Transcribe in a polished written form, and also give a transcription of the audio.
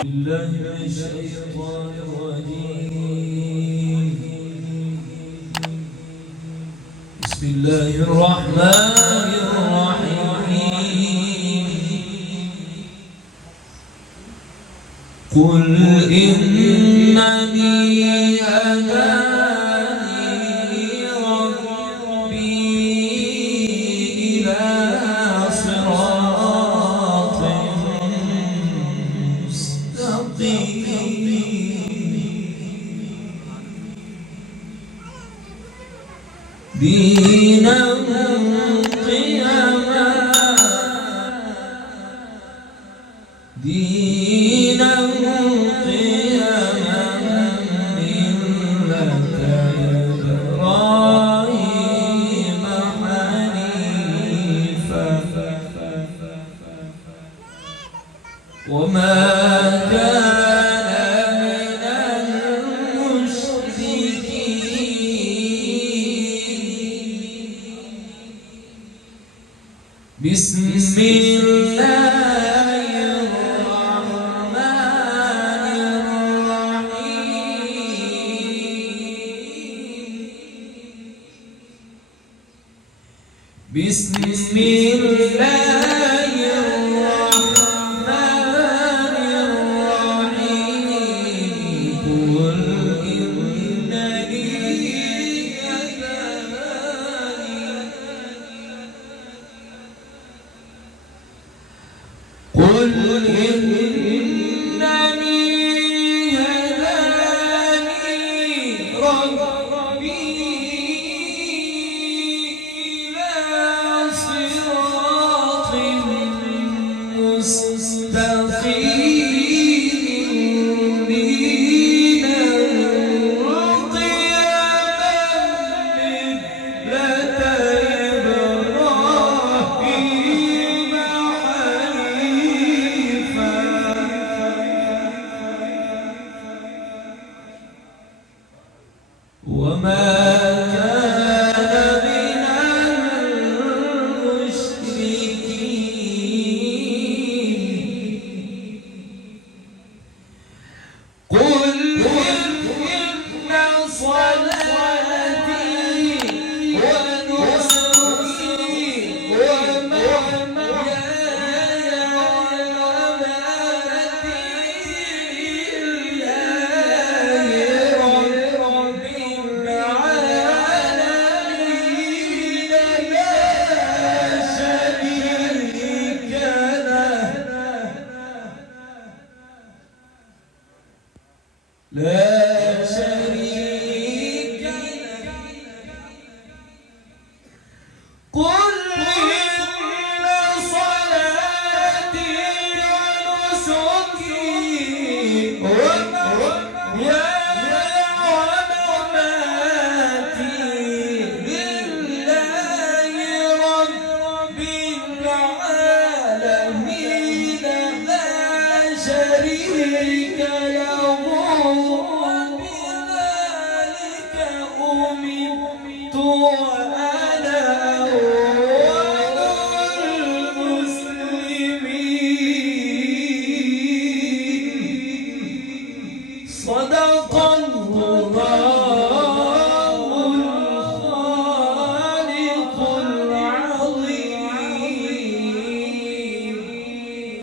بالله من الشيطان الرجيم. بسم الله الرحمن الرحيم. قل إنني هداني ربي إلى صراط مستقيم دينا قيما دينا قيما ملة إبراهيم حنيفا وما كان من المشركين. بسم الله الرحمن الرحيم. بسم الله الرحمن الرحيم. قل إنني هداني ربي إلى صراط مستقيم دينا قيما ملة إبراهيم حنيفا وما كان من المشركين. قل إن صلاتي ونسكي ومحياي ومماتي لله رب العالمين لا شريك له. قل إن صلاتي ونسكي ومحياي ومماتي لله رب العالمين لا شريك له. بذلك أمرت وأنا